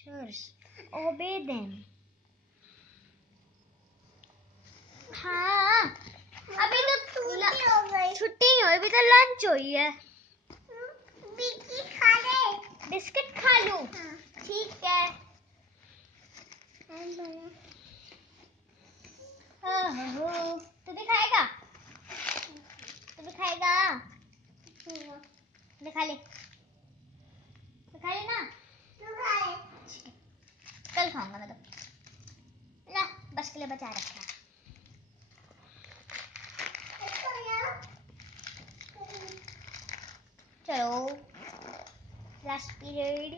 Obey them. हाँ अभी तो छुट्टी नहीं हुई, अभी तो लंच हुई है। बिस्किट खा लूं? ठीक है। तू भी खाएगा? तू भी खाएगा? दिखा ले, दिखा ले ना। कल खाऊंगा मैं तो। ना बस के लिए बचा रखा। चलो लास्ट पीरियड।